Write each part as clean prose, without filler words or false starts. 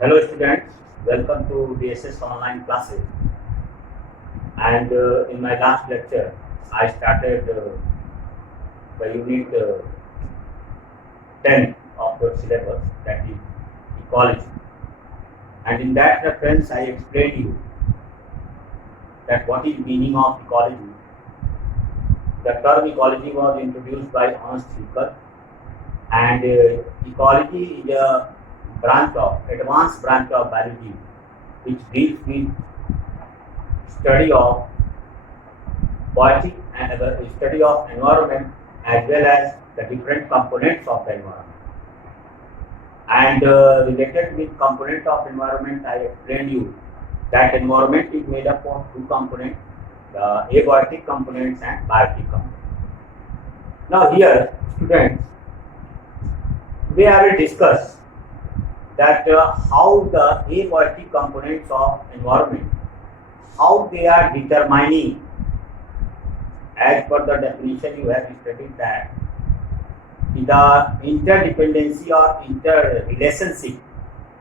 Hello students, welcome to DSS online classes. And in my last lecture, I started the unit 10 of the syllabus, that is ecology. And in that reference, I explained you that what is meaning of ecology. The term ecology was introduced by Ernst Haeckel, and ecology is a advanced branch of biology which deals with study of biotic and the study of environment as well as the different components of the environment. And related with component of environment, I explained you that environment is made up of two components, the abiotic components and biotic components. Now here, students, today I will discuss that how the abiotic components of environment, how they are determining, as per the definition you have studied, that the interdependency or interrelationship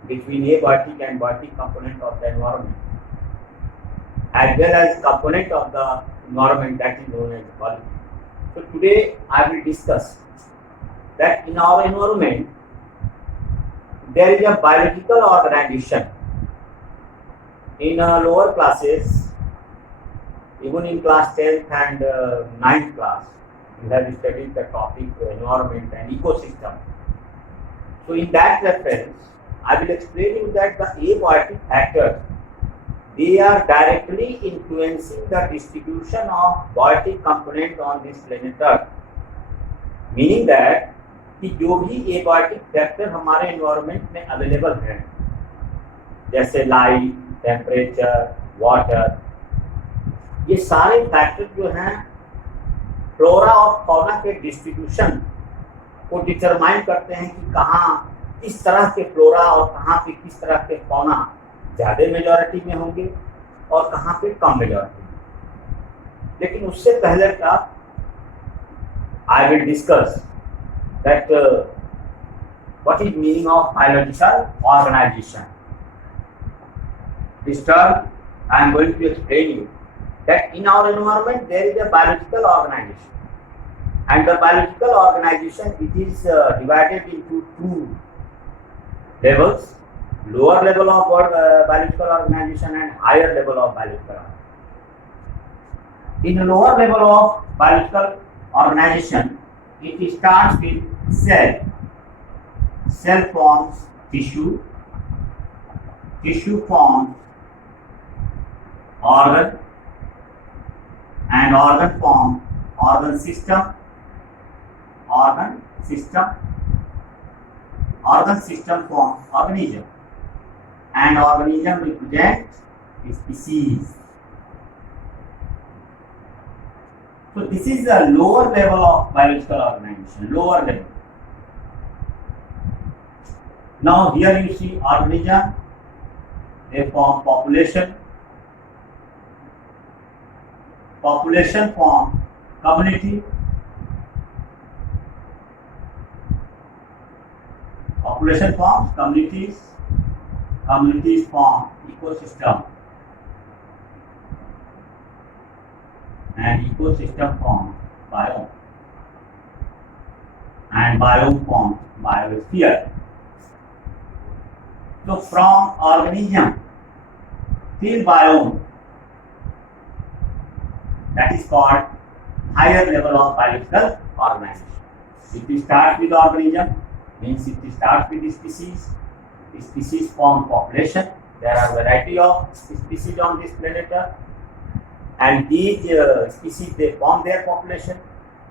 between abiotic and biotic component of the environment, as well as component of the environment, that is known as ecology. So today I will discuss that in our environment there is a biological organization. In lower classes, even in class 10th and 9th class, you have studied the topic environment and ecosystem. So in that reference, I will explain you that the abiotic factors, they are directly influencing the distribution of biotic component on this planet Earth. Meaning that कि जो भी abiotic factor हमारे environment में available हैं, जैसे light, temperature, water, ये सारे factor जो हैं फ्लोरा और फौना के डिस्ट्रीब्यूशन को डिटरमाइन करते हैं कि कहाँ किस तरह के फ्लोरा और कहाँ पे किस तरह के फौना ज़्यादा मेजॉरिटी में होंगे और कहाँ पे कम मेजॉरिटी में। लेकिन उससे पहले का I will discuss that what is meaning of biological organization. This term I am going to explain you that in our environment there is a biological organization, and the biological organization, it is divided into two levels: lower level of biological organization and higher level of biological organization. In the lower level of biological organization, it starts with cell. Cell forms tissue. Tissue forms organ, and organ forms organ system. Organ system forms organism, and organism represents species. So this is the lower level of biological organization, lower level. Now here you see organism, they form population. Population form community. Population forms communities. Communities form ecosystem. And ecosystem forms biome, and biome forms biosphere. So from organism till biome, that is called higher level of biological organization. If we start with organism, means if we start with species, species form population. There are variety of species on this planet Earth, and these species, they form their population.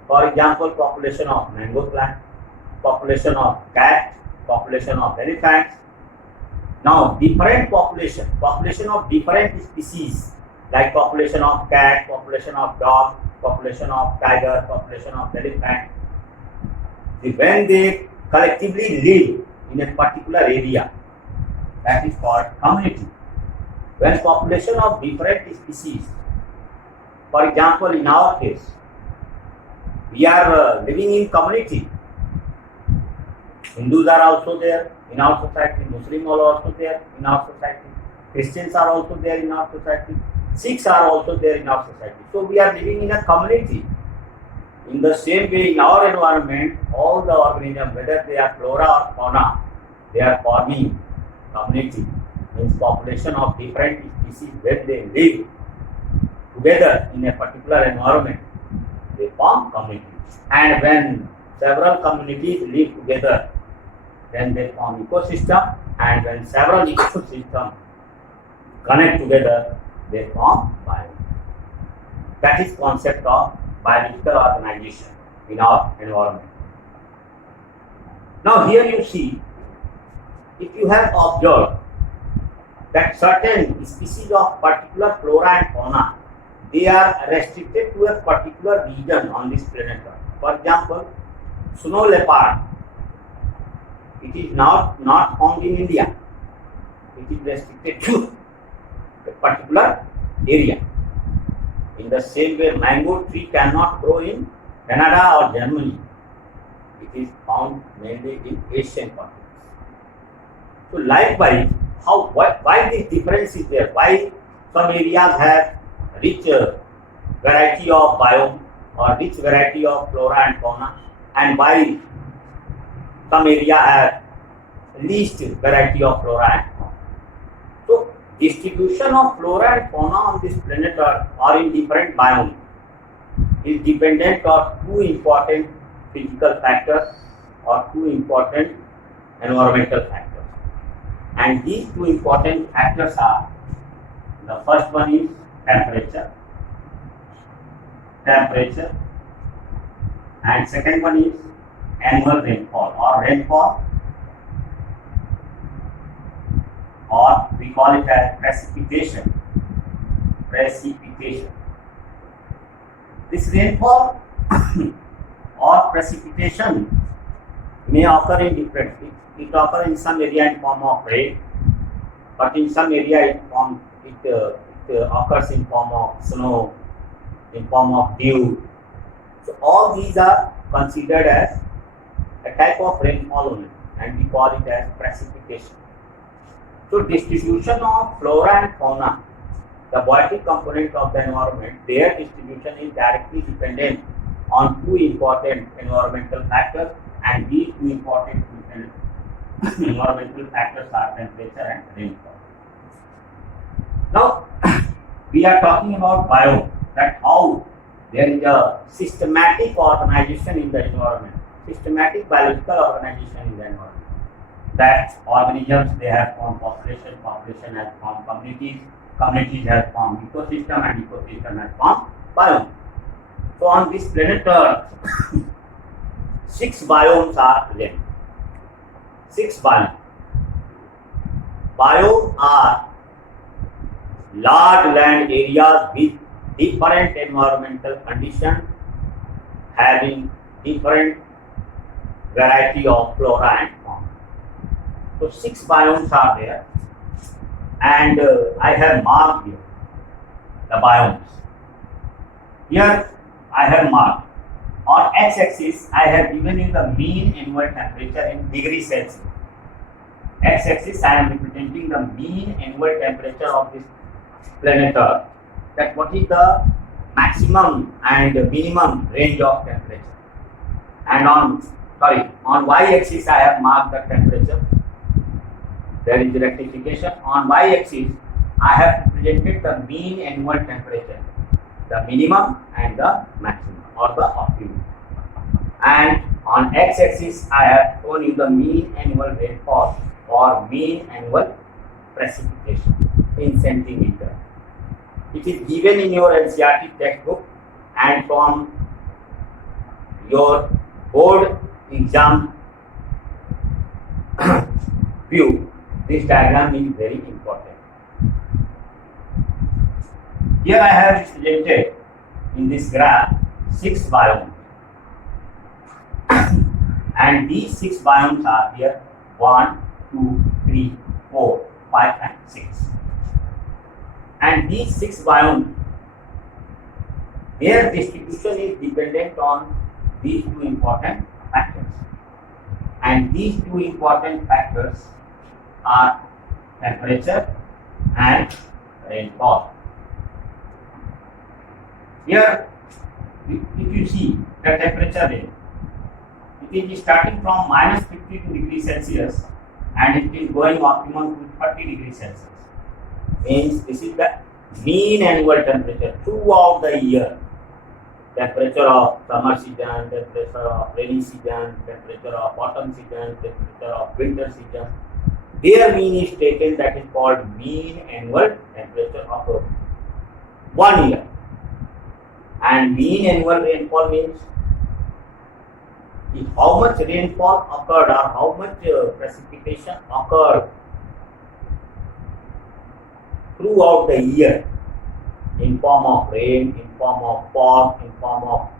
For example, population of mango plant, population of cat, population of elephants. Now different population of different species, like population of cat, population of dog, population of tiger, population of elephant, when they collectively live in a particular area, that is called community. When population of different species, for example, in our case, we are living in community. Hindus are also there in our society. Muslims are also there in our society. Christians are also there in our society. Sikhs are also there in our society. So we are living in a community. In the same way, in our environment, all the organisms, whether they are flora or fauna, they are forming community. Means population of different species, when they live together in a particular environment, they form community. And when several communities live together, then they form ecosystem. And when several ecosystems connect together, they form biome. That is concept of biological organization in our environment. Now here you see, if you have observed that certain species of particular flora and fauna, they are restricted to a particular region on this planet Earth. For example, snow leopard, it is not found in India. It is restricted to a particular area. In the same way, mango tree cannot grow in Canada or Germany. It is found mainly in Asian countries. So likewise, why this difference is there? Why some areas have rich variety of biome or rich variety of flora and fauna, and why some area have least variety of flora and fauna? So distribution of flora and fauna on this planet Earth or in different biomes is dependent on two important physical factors or two important environmental factors. And these two important factors are, the first one is temperature, and second one is annual rainfall or we call it as precipitation. This rainfall or precipitation may occur in different things. It occurs in some area in form of rain, but in some area it occurs in form of snow, in form of dew. So all these are considered as a type of rainfall only, and we call it as precipitation. So distribution of flora and fauna, the biotic component of the environment, their distribution is directly dependent on two important environmental factors, and these two important environmental factors are temperature and rainfall. Now we are talking about biome, that how there is a systematic organization in the environment, systematic biological organization in the environment. That organisms, they have formed population has formed communities have formed ecosystem, and ecosystem has formed biome. So on this planet Earth, 6 biomes are present. 6 biomes. Biomes are large land areas with different environmental conditions, having different variety of flora and fauna. So 6 biomes are there, and I have marked here the biomes. Here I have marked. On x-axis, I have given you the mean annual temperature in degrees Celsius. X-axis, I am representing the mean annual temperature of this planet Earth. That what is the maximum and minimum range of temperature. And on y-axis, I have marked the temperature. There is rectification. On y-axis, I have represented the mean annual temperature, the minimum and the maximum or the optimum. And on x-axis, I have shown you the mean annual rainfall or mean annual precipitation in centimeter. It is given in your NCERT textbook, and from your board exam view, this diagram is very important. Here I have represented in this graph 6 biomes, and these 6 biomes are here 1, 2, 3, 4, 5 and 6. And these 6 biomes, their distribution is dependent on these two important factors. And these two important factors are temperature and rainfall. Here, if you see the temperature range, it is starting from minus 52 degrees Celsius and it is going optimum to 30 degrees Celsius. Means this is the mean annual temperature throughout the year. Temperature of summer season, temperature of rainy season, temperature of autumn season, temperature of winter season. Their mean is taken, that is called mean annual temperature of 1 year. And mean annual rainfall means how much rainfall occurred or how much precipitation occurred throughout the year in form of rain, in form of fog, in form of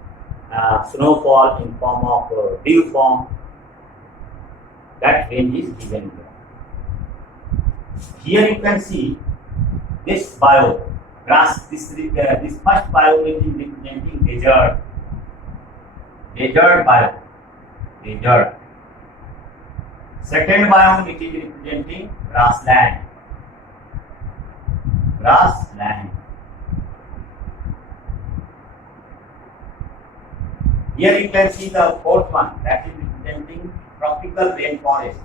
snowfall, in form of dew form. That range is given here. Here you can see this bio, grass, this first bio is representing desert bio. Desert. Second biome it is representing grassland. Here you can see the fourth one, that is representing tropical rainforest.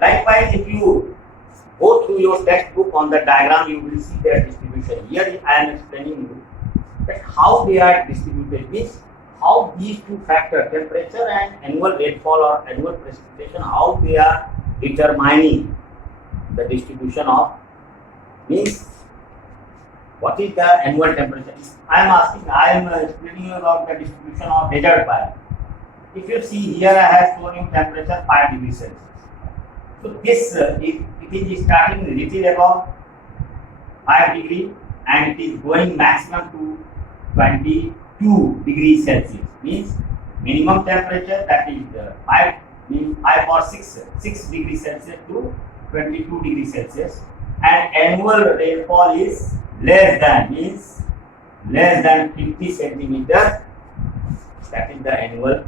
Likewise, if you go through your textbook, on the diagram you will see their distribution. Here I am explaining you that how they are distributed, means how these two factors, temperature and annual rainfall or annual precipitation, how they are determining the distribution of, means what is the annual temperature. I am explaining you about the distribution of desert biome. If you see here, I have shown you temperature 5 degrees Celsius. So this it is starting little above 5 degree and it is going maximum to 22 degrees Celsius. Means minimum temperature, that is 5 or 6 degrees Celsius to 22 degrees Celsius, and annual rainfall is less than 50 centimeters. That is the annual rain.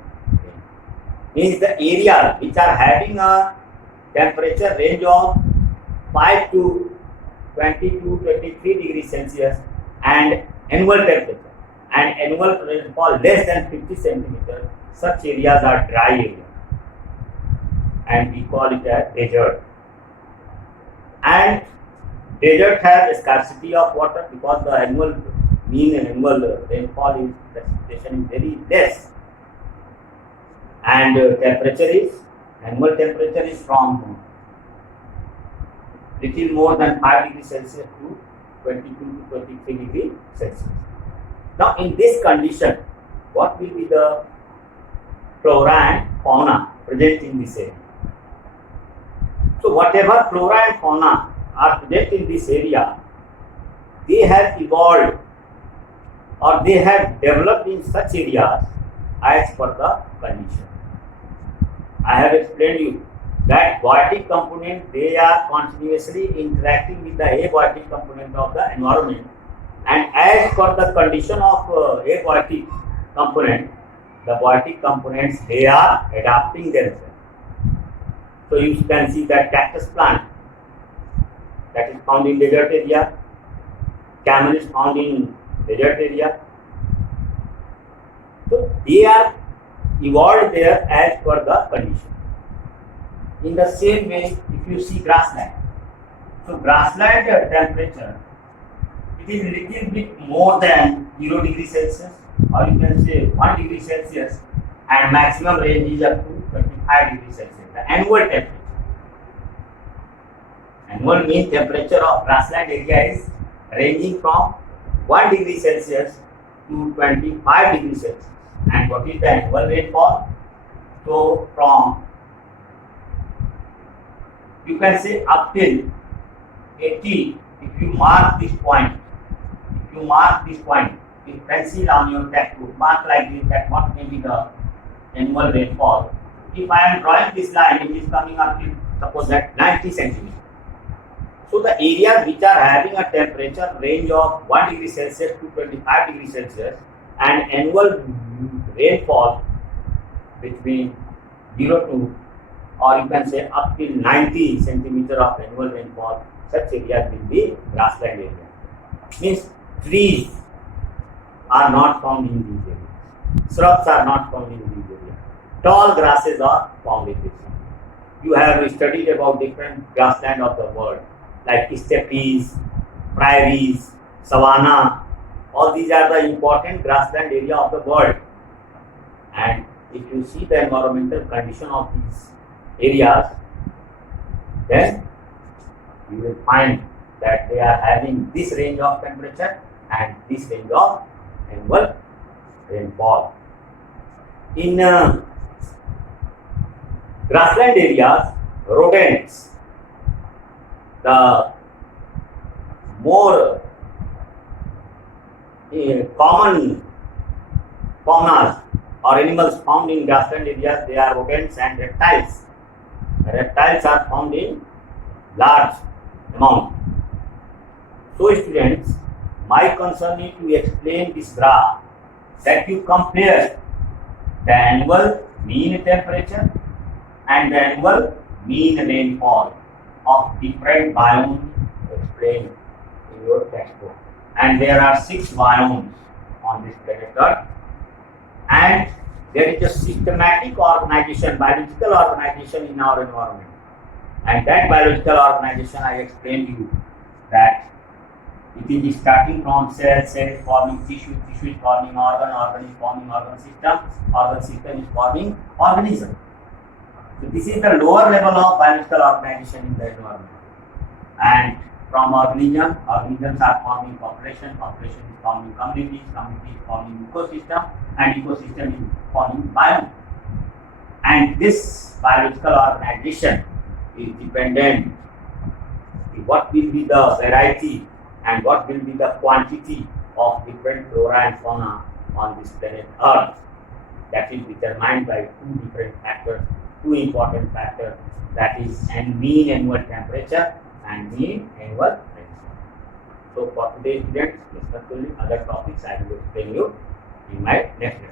Means the area which are having a temperature range of 5 to 22-23 degrees Celsius and annual temperature and annual rainfall less than 50 centimeters, such areas are dry areas and we call it a desert. And desert has a scarcity of water because the mean annual rainfall is precipitation is very less, and annual temperature is from little more than 5 degrees Celsius to 22 to 23 degrees Celsius. Now in this condition, what will be the flora and fauna present in this area? So whatever flora and fauna are present in this area, they have evolved or they have developed in such areas as per the condition. I have explained you that biotic component, they are continuously interacting with the abiotic component of the environment, and as per the condition of abiotic component, the biotic components, they are adapting themselves. So you can see that cactus plant that is found in desert area, camel is found in desert area. So they are evolved there as per the condition. In the same way, if you see grassland, so grassland temperature, it is little bit more than 0 degrees Celsius, or you can say 1 degree Celsius, and maximum range is up to 25 degrees Celsius. The annual temperature. Annual mean temperature of grassland area is ranging from 1 degree Celsius to 25 degrees Celsius. And what is the annual rainfall? So from, you can say up till 80, if you mark this point, with pencil on your textbook, mark like this, that what may be the annual rainfall. If I am drawing this line, it is coming up to suppose that 90 centimeters. So the areas which are having a temperature range of 1 degree Celsius to 25 degree Celsius and annual rainfall between 0 to, or you can say up till 90 centimeter of annual rainfall, such areas will be grassland area. Means trees are not found in these areas. Shrubs are not found in these areas. Tall grasses are found in this area. You have studied about different grassland of the world, like steppes, prairies, savanna. All these are the important grassland area of the world. And if you see the environmental condition of these areas, then you will find that they are having this range of temperature and this range of annual rainfall. In grassland areas, rodents, the more common faunas or animals found in grassland areas, they are rodents and reptiles. Reptiles are found in large amount. So students, my concern is to explain this graph, that you compare the annual mean temperature and the annual mean rainfall of different biomes explained in your textbook. And there are 6 biomes on this planet Earth, and there is a systematic organization, biological organization in our environment. And that biological organization, I explained you that it is starting from cell forming tissue, tissue is forming organ is forming organ system is forming organism. So this is the lower level of biological organization in the environment. And from organisms are forming population is forming community is forming ecosystem, and ecosystem is forming biome. And this biological organization is dependent on what will be the variety and what will be the quantity of different flora and fauna on this planet Earth. That is determined by 2 different factors, 2 important factors, that is mean annual temperature and mean annual rainfall. So for today's students, other topics I will explain you in my next lesson.